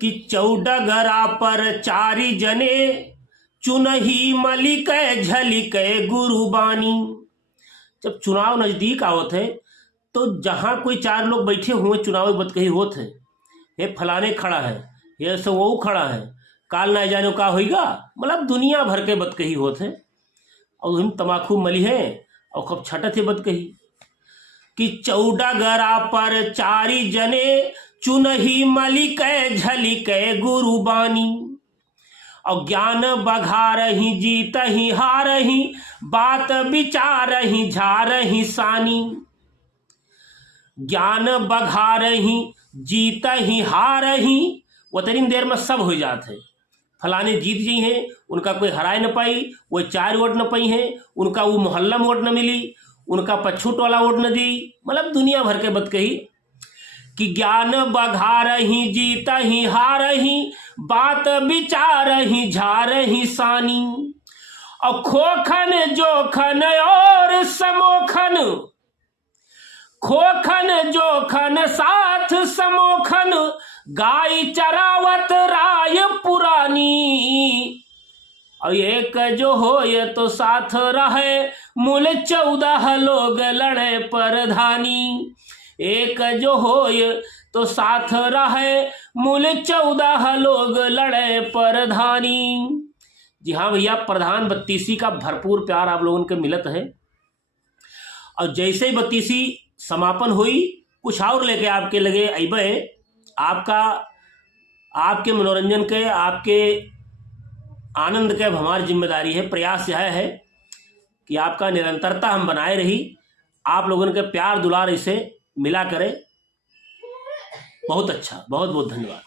कि चौडगरा पर चारि जने चुनही मलिक झलिक गुरु बानी। जब चुनाव नजदीक आवत है तो जहां कोई चार लोग बैठे हुए चुनाव बतकही होत है, ये फलाने खड़ा है, ये सब वो खड़ा है, काल ना जाने का होगा, मतलब दुनिया भर के बतकही होत है। और हम तमाकू मली है और खूब छटत है बतकही कि चौडगरा पर चारि जने चुनही मलिक झलिक गुरु बानी। और ज्ञान बघारही जीतही हारही बात विचारही झारही सानी। ज्ञान बघारही जीतही हारही उतनी देर में सब हो जाते। फलाने जीत जी हैं, उनका कोई हराए न पाई, वो 4 वोट न पाई हैं, उनका वो मोहल्ला में वोट न मिली, उनका पछूट वाला वोट न दी, मतलब दुनिया भर के बतकही कि ज्ञान बघारही जीतही हारही बात विचारही झारही सानी। और खोखन जोखन और समोखन, खोखन जोखन साथ समोखन गाय चरावत राय पुरानी। और एक जो हो ये तो साथ रहे मूल 14 लोग लड़े प्रधानी। एक जो हो ये तो साथ रहे मूल 14 लोग लड़े प्रधानी। जी हाँ भैया, प्रधान 32 का भरपूर प्यार आप लोगों के मिलत है। और जैसे ही 32 समापन हुई कुछ और लेके आपके लगे अबे, आपका आपके मनोरंजन के, आपके आनंद के हमारी जिम्मेदारी है। प्रयास यह है कि आपका निरंतरता हम बनाए रही, आप लोगों के प्यार दुलार इसे मिला करें। बहुत अच्छा, बहुत बहुत धन्यवाद।